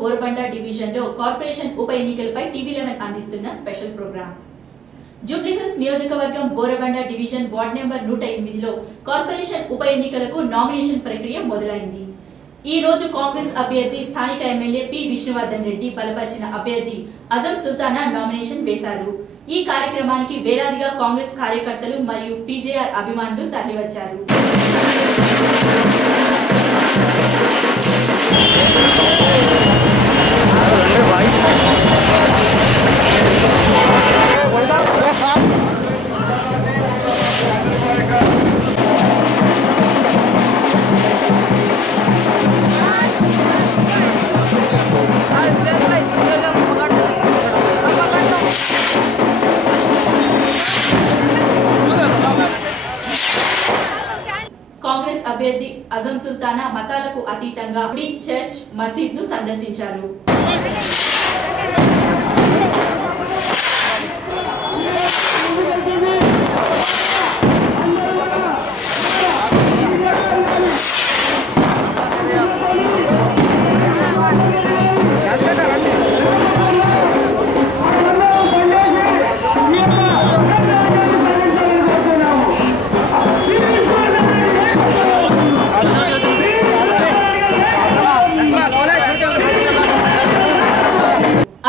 Borabanda division లో corporation ఉప ఎన్నికలపై టీవీ11 అందిస్తున్న స్పెషల్ ప్రోగ్రామ్. జూబ్లీహిల్స్ నియోజకవర్గం బోరబండ డివిజన్ వార్డ్ నెంబర్ 108 లో కార్పొరేషన్ ఉప ఎన్నికలకు నామినేషన్ ప్రక్రియ మొదలైంది. ఈ రోజు కాంగ్రెస్ అభ్యర్థి స్థానిక ఎమ్మెల్యే పి విష్ణువర్ధన్ రెడ్డి బలపరిచిన అభ్యర్థి అజం సుల్తానా నామినేషన్ వేశారు. ఈ కార్యక్రమానికి వేలాదిగా కాంగ్రెస్ కార్యకర్తలు మరియు పీజేఆర్ అభిమానులు తరలివచ్చారు. కాంగ్రెస్ అభ్యర్థి అజం సుల్తానా మతాలకు అతీతంగా గుడి, చర్చ్, మసీద్ను సందర్శించారు.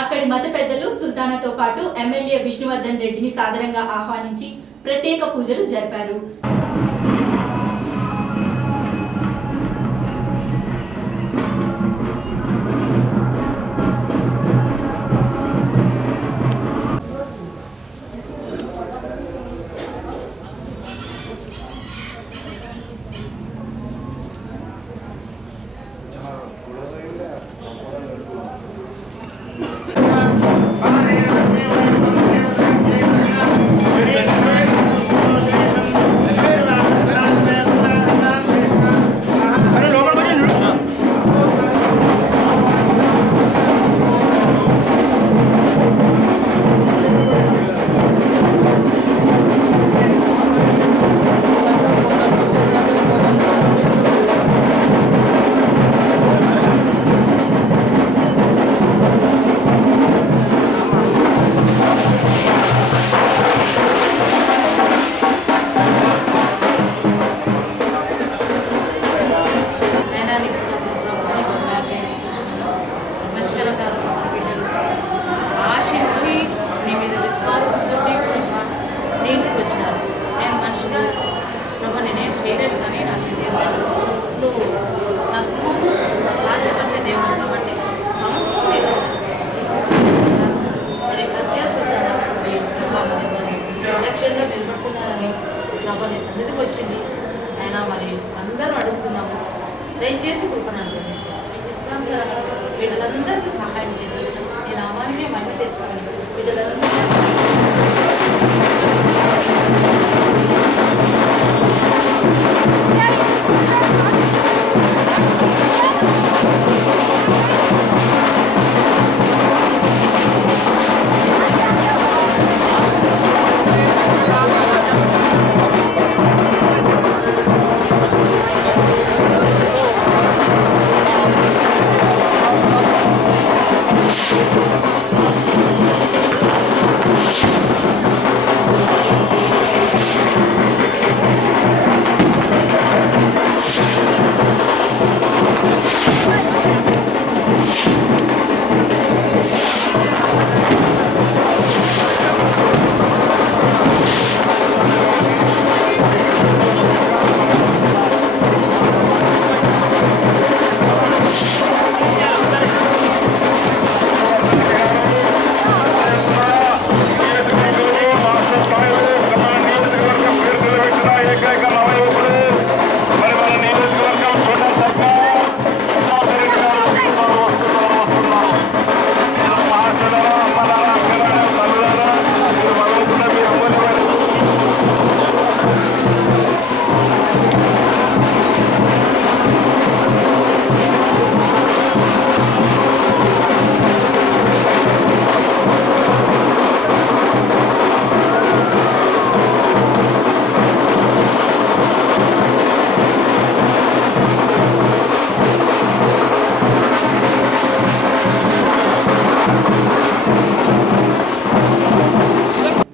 అక్కడి మత పెద్దలు సుల్తానాతో పాటు ఎమ్మెల్యే విష్ణువర్ధన్ రెడ్డిని సాదరంగా ఆహ్వానించి ప్రత్యేక పూజలు జరిపారు. ఆశించి నీ మీద విశ్వాసంతో నీ ఇంటికి వచ్చినారు. నేను మనిషిగా ప్రభు నేనేం చేయలేదు, కానీ నా చేతి నువ్వు సర్వము సాధ్యపరిచే దేవుడు కాబట్టి సమస్తం నేను మరి ప్రత్యాశిద్దాను ఎలక్షన్లో నిలబడుతున్నారని ప్రభు నీ సన్నిధికి వచ్చింది. అయినా మరి అందరూ అడుగుతున్నాము, దయచేసి కృపను అనుగ్రహించాను. మీ చిత్తానుసారంగా వీళ్ళందరికీ సహాయం చేసి నీ నామానికే మంచి తెచ్చుకొని వీళ్ళందరూ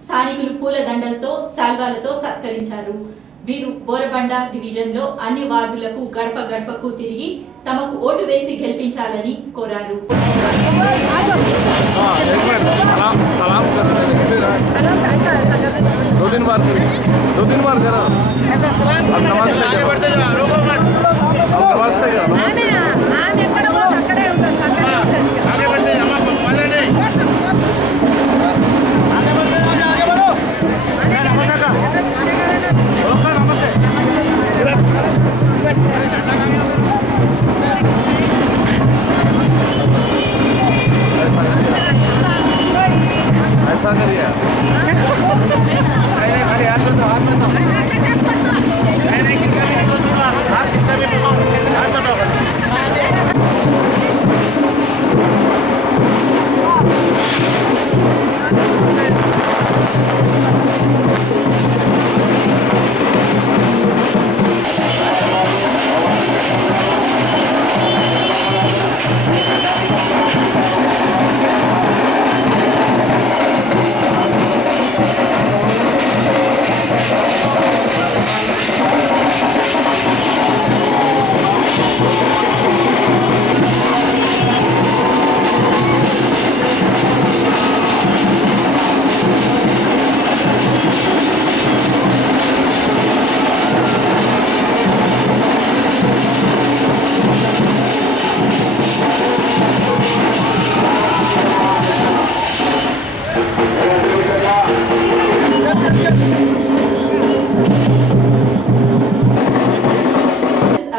స్థానికులు పూల దండలతో శాల్వాలతో సత్కరించారు. వీరు బోరబండ డివిజన్ లో అన్ని వార్డులకు గడప గడపకు తిరిగి తమకు ఓటు వేసి గెలిపించాలని కోరారు.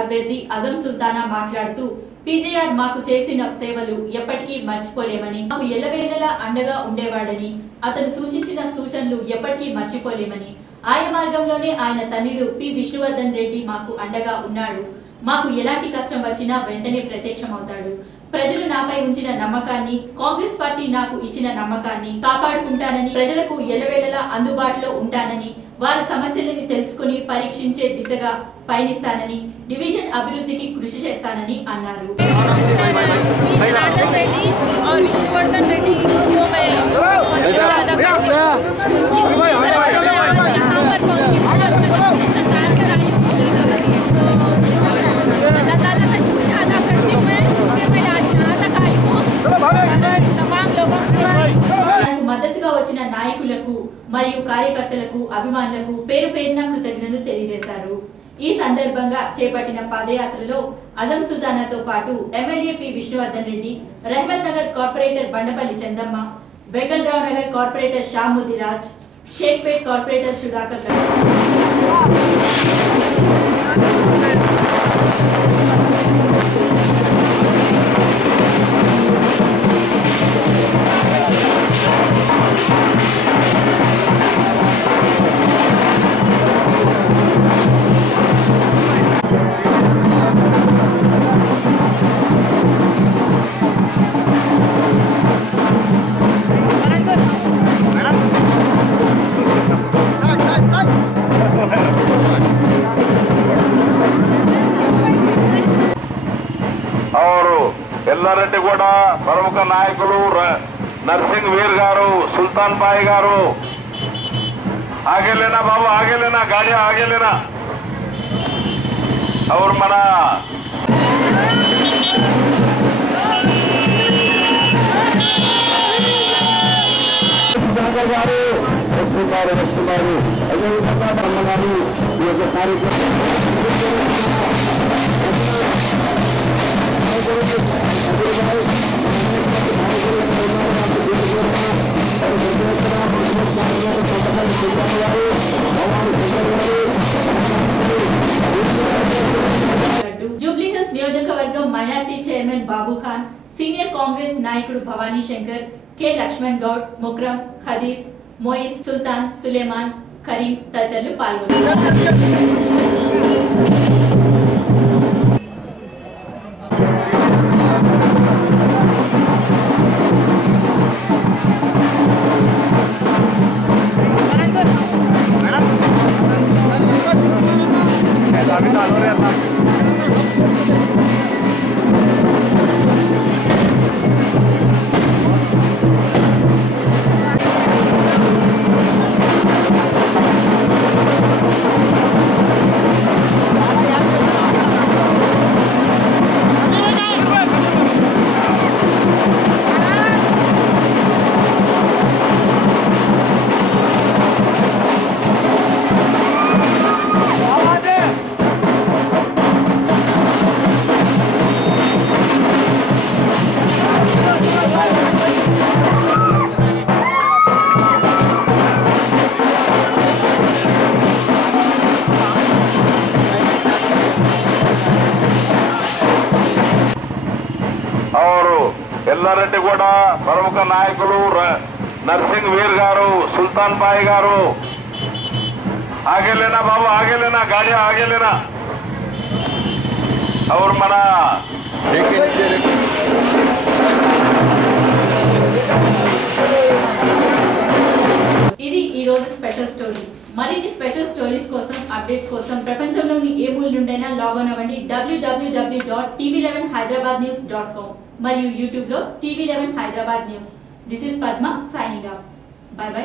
అభ్యర్థి అజం సుల్తానా మాట్లాడుతూ పీజేఆర్ మాకు చేసిన సేవలు ఎప్పటికీ మర్చిపోలేమని, మాకు ఎల్లవేళలా అండగా ఉండేవాడని, అతను సూచించిన సూచనలు ఎప్పటికీ మర్చిపోలేమని, ఆయన మార్గంలోనే ఆయన తనయుడు పి విష్ణువర్ధన్ రెడ్డి మాకు అండగా ఉన్నాడు. మాకు ఎలాంటి కష్టం వచ్చినా వెంటనే ప్రత్యక్షమవుతాడు. ప్రజలు నాపై ఉంచిన నమ్మకాన్ని, కాంగ్రెస్ పార్టీ నాకు ఇచ్చిన నమ్మకాన్ని కాపాడుకుంటానని, ప్రజలకు ఎల్లవేళలా అందుబాటులో ఉంటానని, వారి సమస్యలని తెలుసుకుని పరీక్షించే దిశగా పయనిస్తానని, డివిజన్ అభివృద్ధికి కృషి చేస్తానని అన్నారు. మద్దతుగా వచ్చిన నాయకులకు మరియు కార్యకర్తలకు, అభిమానులకు పేరు పేరున కృతజ్ఞతలు తెలియజేశారు. ఈ సందర్భంగా చేపట్టిన పాదయాత్రలో అజం సుల్తానాతో పాటు MLA P Vishnuvardhan Reddy, Rahmat Nagar corporator Bandapalli Chandamma, Vengalrao Nagar corporator Shamudiraj, Shaikpet corporator Sudhakar Yellareddy కూడా ప్రముఖ నాయకులు నర్సింగ్ వీర్ గారు, సుల్తాన్ బాయ్ గారు, आगे लेना बाबू, आगे लेना, गाड़ियां आगे लेना। और मना జూబ్లీహిల్స్ నియోజకవర్గం మైనార్టీ చైర్మన్ బాబు ఖాన్, సీనియర్ కాంగ్రెస్ నాయకుడు భవానీ శంకర్, కె లక్ష్మణ్ గౌడ్, ముక్రమ్, ఖదీర్, మోయిస్, సుల్తాన్, సులేమాన్, కరీం తదితరులు పాల్గొన్నారు. నాయకులు నర్సింగ్ వీర్ గారు, సుల్తాన్ పాయ్ గారు, आगे लेना बाबू, आगे लेना, गाड़ियां आगे लेना। और मना ఇది ఈ రోజు స్పెషల్ స్టోరీ. మరిన్ని స్పెషల్ స్టోరీస్ కోసం, అప్డేట్ కోసం ప్రపంచంలోని ఏ మూల నుండైనా లాగిన్ అవ్వండి www.tv11hyderabadnews.com మరియు యూట్యూబ్ లో TV11 Hyderabad news. This is Padma signing off. By by.